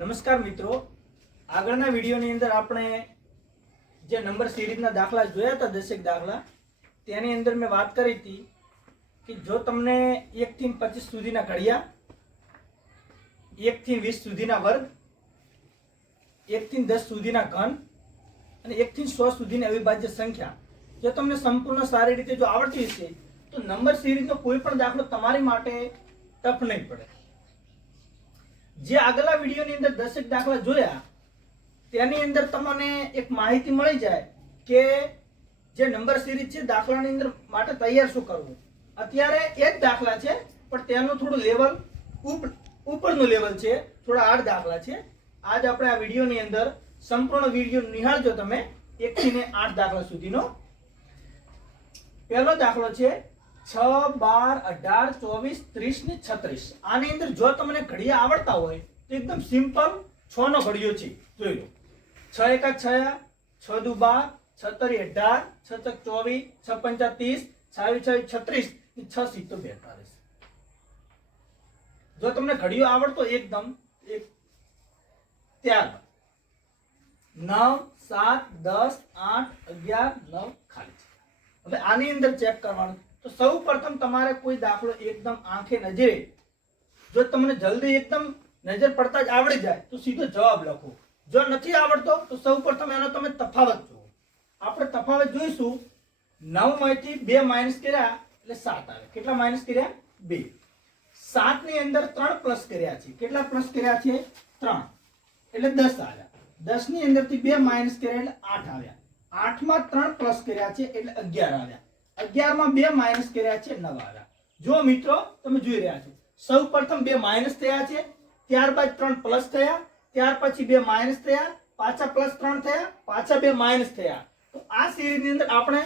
નમસ્કાર મિત્રો, આગળના વિડીયોની અંદર આપણે જે નંબર સિરીઝના દાખલા જોયા હતા, દશેક દાખલા, તેની અંદર મેં વાત કરી હતી કે જો તમને 1 થી 25 સુધીના ઘડિયા, 1 થી 20 સુધીના વર્ગ, 1 થી 10 સુધીના ઘન અને 1 થી 100 સુધીની અવિભાજ્ય સંખ્યા જો તમને સંપૂર્ણ સારી રીતે જો આવડતી હશે તો નંબર સિરીઝનો કોઈ પણ દાખલો તમારી માટે ટફ નહીં પડે. જે આગલા વિડીયોની અંદર દશેક દાખલા જોયા તેની અંદર તમને એક માહિતી મળી જાય કે જે નંબર સિરીઝ છે દાખલાની અંદર માટે તૈયાર શું કરવું. અત્યારે એક દાખલા છે પણ તેનું થોડું લેવલ ઉપરનું લેવલ છે, થોડા હાર્ડ દાખલા છે. આજ આપણે આ વિડીયોની અંદર સંપૂર્ણ વિડીયો નિહાળજો તમે 1 થી 8 દાખલા સુધીનો. પહેલો દાખલો છે 6, 12, 18, 24, 30 ને 36. આની અંદર જો તમને ઘડિયા આવડતા હોય તો એકદમ સિમ્પલ 6 નો ઘડિયો છે. જોઈ લો, 6 એકા 6, 6 દુ 12, 6 તરી 18, 6 તક 24, 6 પંચા 30, 6 36, 6 સીતો 42. જો તમને ઘડિયો આવડતો એકદમ ત્યાર 9, 7, 10, 8, 11, 9 ખાલી. હવે આની અંદર ચેક કરવાનું તો સૌ પ્રથમ તમારે કોઈ દાખલો એકદમ આંખે નજરે જો તમને જલ્દી એકદમ નજર પડતા જ આવડી જાય તો સીધો જવાબ લખો. જો નથી આવડતો તો સૌ પ્રથમ એનો તમે તફાવત જુઓ. આપણે તફાવત જોઈશું. 9 માંથી 2 માઇનસ કર્યા એટલે 7 આવે. કેટલા માઇનસ કર્યા? 2. 7 ની અંદર 3 પ્લસ કર્યા છે. કેટલા પ્લસ કર્યા છે? 3 એટલે 10 આવ્યા. 10 ની અંદર થી 2 માઇનસ કર્યા એટલે 8 આવ્યા. 8 માં 3 પ્લસ કર્યા છે એટલે 11 આવ્યા. 11 માં 2 માઇનસ કર્યા છે 9 આવ્યા. જો મિત્રો તમે જોઈ રહ્યા છો, સૌ પ્રથમ 2 માઇનસ થયા છે, ત્યારબાદ 3 પ્લસ થયા, ત્યાર પછી 2 માઇનસ થયા, પાછા પ્લસ 3 થયા, પાછા 2 માઇનસ થયા. તો આ સિરીઝ ની અંદર આપણે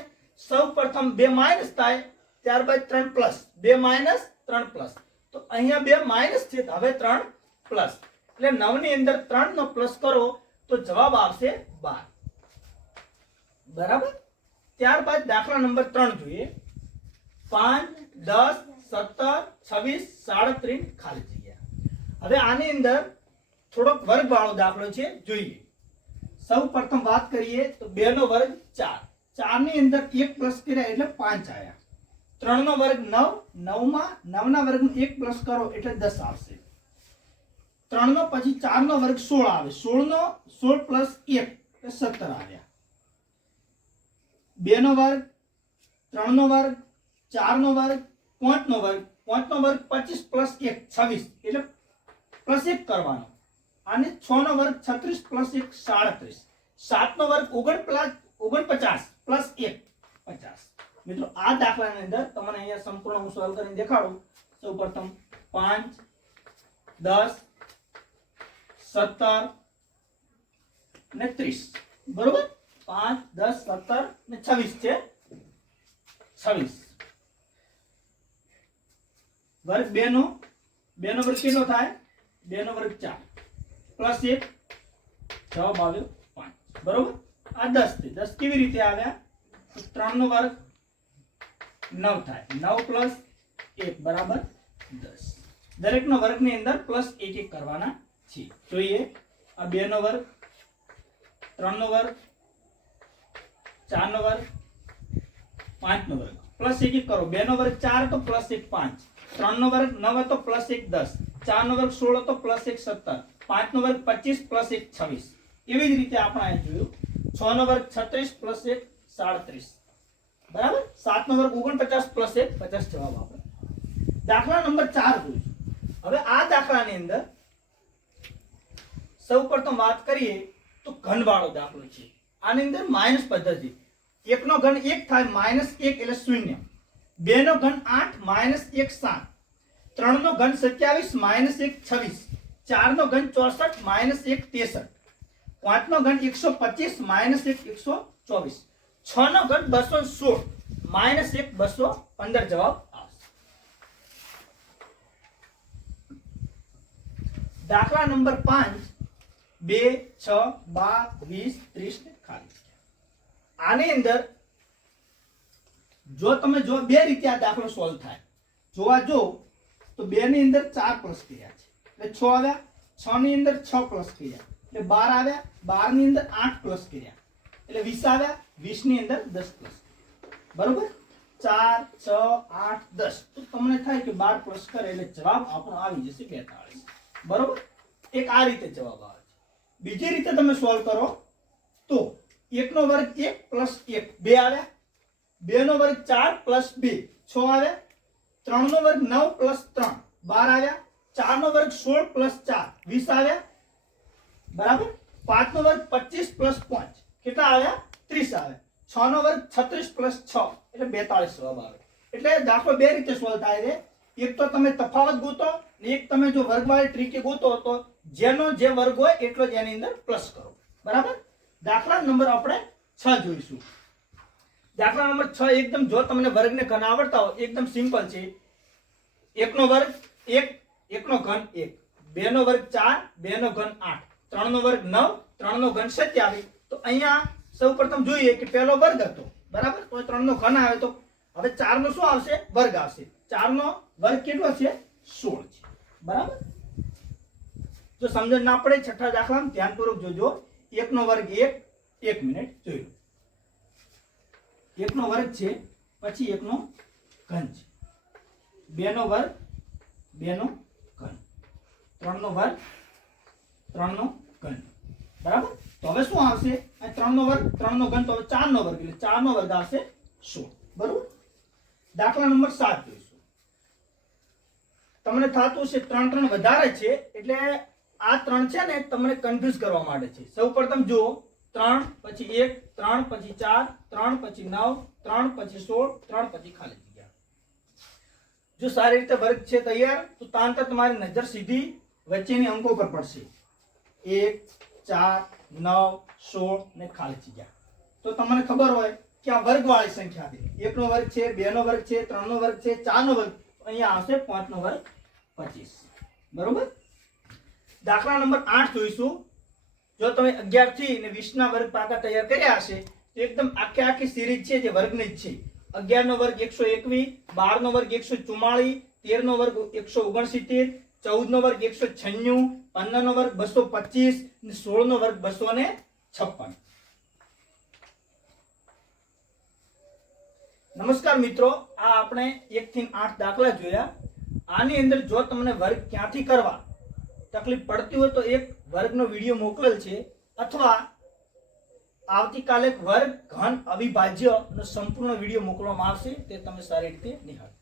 સૌ પ્રથમ 2 માઇનસ થાય, ત્યારબાદ 3 પ્લસ, 2 માઇનસ 3 પ્લસ. તો અહીંયા 2 માઇનસ છે, હવે 3 પ્લસ, એટલે 9 ની અંદર 3 નો પ્લસ કરો તો જવાબ આવશે 12. બરાબર. ત્યારબાદ દાખલા નંબર 3 જોઈએ. 5, 10, 17, 26, 37 ખાલી જગ્યા. હવે આની અંદર થોડોક વર્ગ વાળો દાખલો છે, જોઈએ. સૌ પ્રથમ વાત કરીએ તો 2 નો વર્ગ 4. 4 ની અંદર 1 પ્લસ કર્યા એટલે 5 આવ્યા. 3 નો વર્ગ 9. 9 માં 9 ના વર્ગનો 1 પ્લસ કરો એટલે 10 આવશે. 3 નો પછી 4 નો વર્ગ 16 આવે. 16 નો 16 પ્લસ 1 એટલે 17 આવ્યા. 2 નો વર્ગ, 3 નો વર્ગ, 4 નો વર્ગ, 5 નો વર્ગ. 5 નો વર્ગ 25 પ્લસ 1 26 એટલે પ્લસ 1 કરવાનો. અને 6 નો વર્ગ 36 પ્લસ 1 37. 7 નો વર્ગ 49 પ્લસ 1 50. મિત્રો આ દાખલાની અંદર તમને અહીંયા સંપૂર્ણ હું સોલ્વ કરીને દેખાડું. સૌ પ્રથમ 5, 10, 17 ને 30. બરોબર. 5, 10, 17 ને 26 છે. 26 વર્ગ 2 નો વર્ગ કેટલો થાય? 2 નો વર્ગ 4 પ્લસ 1 જવાબ આવ્યો 5. બરોબર. આ 10 થી 10 કેવી રીતે આવ્યા? 3 નો વર્ગ 9 થાય. 9 પ્લસ 1 બરાબર 10. દરેક નો વર્ગ ની અંદર પ્લસ 1 કરવાના છે. જોઈએ. આ 2 નો વર્ગ, 3 નો વર્ગ, 4 નો વર્ગ, 5 નો વર્ગ પ્લસ 1 કરો. 2 નો વર્ગ 4 તો પ્લસ 1 5. 3 નો વર્ગ 9 તો પ્લસ 1 10. 4 નો વર્ગ 16 તો પ્લસ 1 17. 5 નો વર્ગ 25 પ્લસ 1 26. એવી જ રીતે આપણે અહીં જોયું. 6 નો વર્ગ 36 પ્લસ 1 37. બરાબર. 7 નો વર્ગ 49 પ્લસ 1 50 જવાબ આપણે. દાખલા નંબર 4 જોઈશું. હવે આ દાખલાની અંદર સૌ પ્રથમ વાત કરીએ તો ઘન વાળો દાખલો છે. આની અંદર માઇનસ પદ્ધતિ. 1 નો ઘન 1 થાય, માઇનસ 1 એટલે 0. 2 નો ઘન 8, માઇનસ 1 7. 3 નો ઘન 27, માઇનસ 1 26. 4 નો ઘન 64, માઇનસ 1 63. 5 નો ઘન 125, માઇનસ 1 124. 6 નો ઘન 216, માઇનસ 1 215 જવાબ આવશે. દાખલા નંબર 5, 2, 6, 12, 20, 30 ને ખાલી. આની અંદર જો તમે જો બે રીતે આ દાખલો સોલ્વ થાય. જોવા જો તો 2 ની અંદર 4 પ્લસ કર્યા છે એટલે 6 આવ્યા. 6 ની અંદર 6 પ્લસ કર્યા એટલે 12 આવ્યા, 12 ની અંદર 8 પ્લસ કર્યા એટલે 20 આવ્યા, 20 ની અંદર 10 પ્લસ, બરોબર 4 6 8 10, તો તમને થાય કે 12 પ્લસ કરે એટલે જવાબ આપણો આવી જશે 42, બરોબર। એક આ રીતે જવાબ આવે છે। બીજી રીતે તમે સોલ્વ કરો તો 1 નો વર્ગ 1 પ્લસ 1 2 આવ્યા, 2 નો વર્ગ 4 પ્લસ 2 6 આવ્યા, 3 નો વર્ગ 9 પ્લસ 3 12 આવ્યા, 4 નો વર્ગ 16 પ્લસ 4 20 આવ્યા, બરાબર 5 નો વર્ગ 25 પ્લસ 5 કેટલા આવ્યા 30 આવ્યા, 6 નો વર્ગ 36 પ્લસ 6 એટલે 42 જવાબ આવે। એટલે દાખલો બે રીતે સોલ્વ થાય છે। એક તો તમે તફાવત ગોતો ને એક તમે જો વર્ગવાળી ટ્રીકે ગોતો તો જેનો જે વર્ગ હોય એટલો જ એની અંદર પ્લસ કરો, બરાબર। દાખલા નંબર આપણે 6 જોઈશું। દાખલા નંબર 6 એકદમ જો તમને વર્ગને ઘન આવડતા હોય એકદમ સિમ્પલ છે। 1 નો વર્ગ 1, 1 નો ઘન 1, 2 નો વર્ગ 4, 2 નો ઘન 8, 3 નો વર્ગ 9, 3 નો ઘન 27। તો અહીંયા સૌપ્રથમ જોઈએ કે પહેલો વર્ગ હતો, બરાબર, તો 3 નો ઘન આવે તો હવે 4 નો શું આવશે વર્ગ આવશે, 4 નો વર્ગ કેટલો છે 16 છે, બરાબર। જો સમજણ ના પડે છઠ્ઠા દાખલામાં ધ્યાનપૂર્વક જોજો। 1 નો વર્ગ 1, 1 મિનિટ જોઈ લો, 1 નો વર્ગ છે પછી 1 નો ઘન છે, 2 નો વર્ગ 2 નો ઘન, 3 નો વર્ગ 3 નો ઘન, બરાબર। તો હવે શું આવશે આ 3 નો વર્ગ 3 નો ઘન, તો હવે 4 નો વર્ગ એટલે 4 નો વર્ગ આવશે 16, બરાબર। દાખલા નંબર 7 જોઈશું। તમને થાતું છે 3 3 વધારે છે એટલે આ 3 છે ને તમને કન્ફ્યુઝ કરવા માટે છે। સૌપ્રથમ જુઓ 3 પછી 1, 3 પછી 4, 3 પછી 9, 3 પછી 16, 3 પછી ખાલી જગ્યા। જો સારી રીતે વર્ગ છે તૈયાર તો તાંતર તમારી નજર સીધી વચ્ચેની અંકો પર પડશે 1 4 9 16 ને ખાલી જગ્યા। તો તમને ખબર હોય કે આ વર્ગવાળી સંખ્યા છે। 1 નો વર્ગ છે, 2 નો વર્ગ છે, 3 નો વર્ગ છે, 4 નો વર્ગ, અહીંયા આવશે 5 નો વર્ગ 25, બરોબર। દાખલા નંબર 8 જોઈશું। જો તમે 11 થી ને 20 ના વર્ગ પાકા તૈયાર કર્યા હશે તો એકદમ આખી સિરીઝ છે જે વર્ગની જ છે। 11 નો વર્ગ 121, 12 નો વર્ગ 144, 13 નો વર્ગ 169, 14 નો વર્ગ 196, 15 નો વર્ગ 225 અને 16 નો વર્ગ 256। નમસ્કાર મિત્રો, આ આપણે 1 થી 8 દાખલા જોયા। આની અંદર જો તમને વર્ગ ક્યાંથી કરવા તકલીફ પડતી હોય તો એક વર્ગનો વિડિયો મોકલેલ છે અથવા આવતીકાલે વર્ગ ઘન અવિભાજ્ય નો સંપૂર્ણ વિડિયો મોકલવામાં આવશે, તે તમે સારી રીતે નિહાળજો।